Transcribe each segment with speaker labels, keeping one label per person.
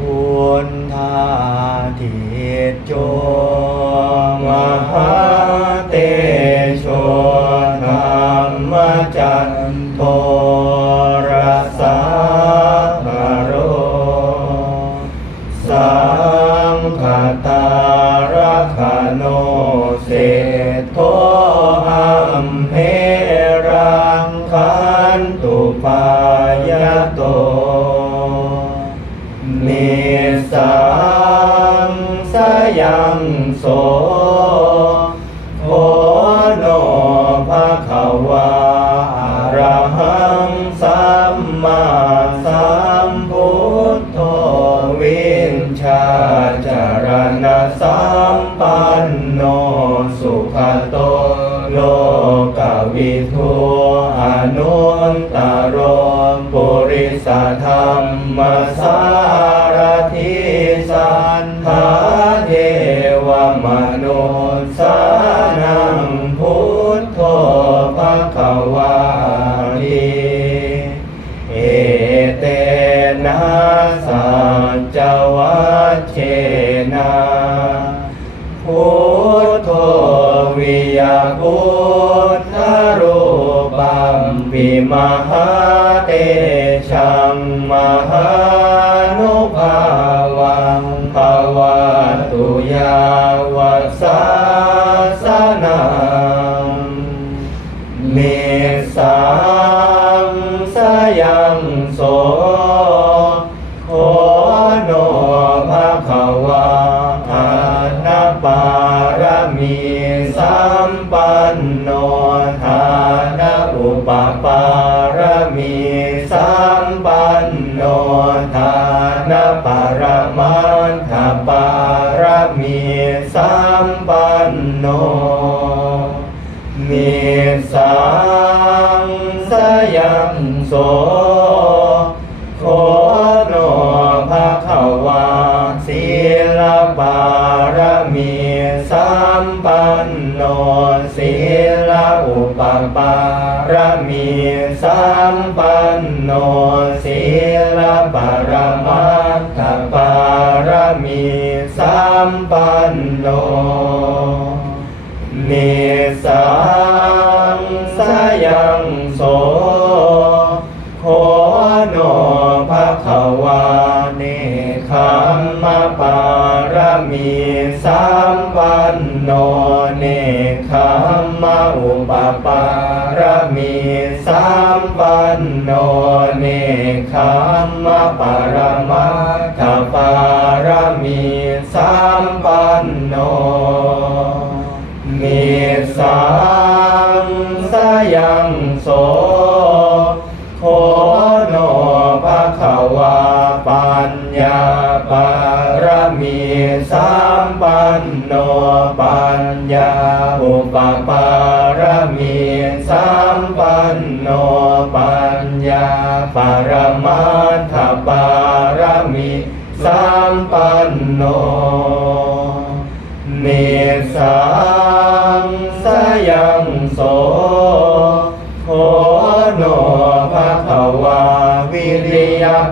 Speaker 1: พุทธาทิโจมหาเตโชธรรมจันโทรสาคโรสังฆตารักขโนเศโทอัมเพรังคันตุปายโต สังสยังโสโอโนภะคะวาอะระหังสัมมาสัมพุทโธวินชาจารณะสัมปันโนสุขโตโลกวิทูอนุนตโรปุริสธรรมส พุทโธวิยาพุทธรูปัมปิมหาเตชังมหานุภาวังภาวะตุยาวัสสา นาปรมันทปารมีสัมปันโนมิสังสยังโสโคโนภะคะวาศีลปารมีสัมปันโนศีลอุปปารมีสัมปันโนศีลปารมัต ยังโสโคโนภะคะวาเนคัมมะปารมีสัมปันโนเนคัมมะอุปปารมีสัมปันโนเนคัมมะปารมัตถปารมีสัมปันโนมิสัง สยังโสโคโนภะคะวาปัญญาปารมีสัมปันโนปัญญาอุปปารมีสัมปันโนปัญญาปรมัตถปารมีสัมปันโน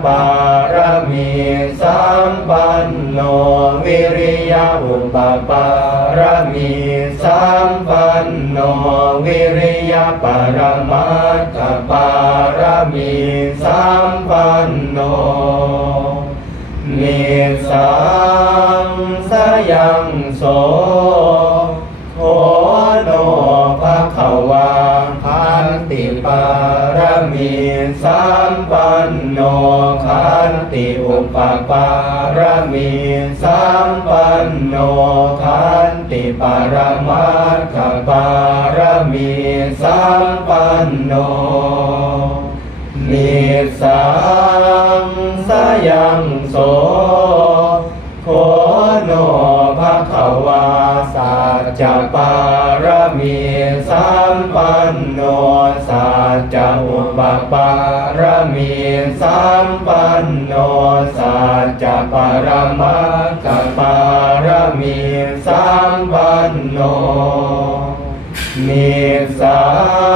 Speaker 1: ปารมีสัมปันโนวิริยอุปปารมีสัมปันโนวิริยะปรมัตถปารมีสัมปันโนเนสังสยังโส คันติอุปปารมีสัมปันโนคันติปรมัตถปารมีสัมปันโนนิสังสยังโสโคโนภะคะวาสัจจปารมีสัมปันโน จจะอุปปารมีสัมปันโนสัจจะปรมัตถปารมีสัมปันโนมีสั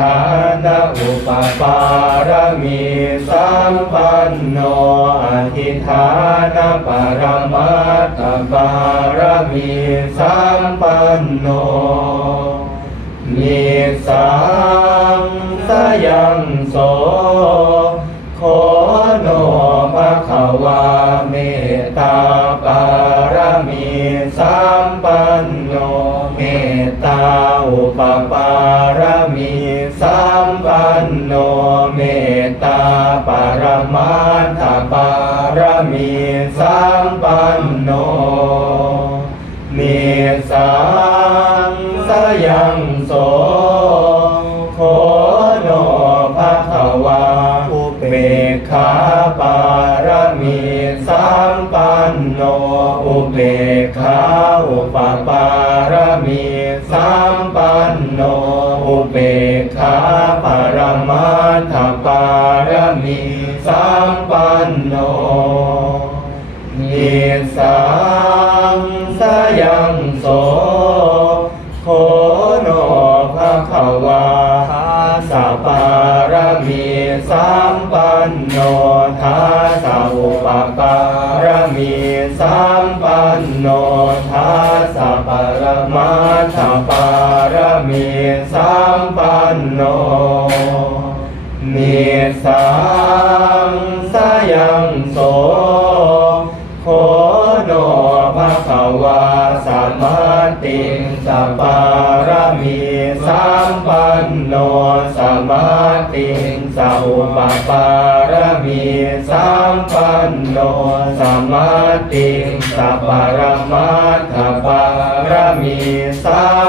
Speaker 1: ธิฐานอุปปารมีสัมปันโนอธิฐานปรมัตถปารมีสัมปันโนนิสังสยังโสโคโนภะคะวาเมตตาปารมีสัมปันโนเมตตาอุปปาร มัตถปารมีสัมปันโนนิสังสยังโสโคโนภะคะวาอุเบกขาปารมีสัมปันโนอุเบกขาอุปปารมีสัมปันโนอุเบกขาปรมัตถปารมี สัมปันโนนิสังสยังโสโคโนภะคะวาสัปารมีสัมปันโนทัสสะอุปารมีสัมปันโนทัสสะปรมัตถปารมีสัมปันโนนิสั งสยังโสโคโนภะคะวาสัมมาติสัปปารมีสัมปันโนสัมมาติสัพปปารมีสัมปันโนสัมมาติสัพปรมัตถปารมีสัม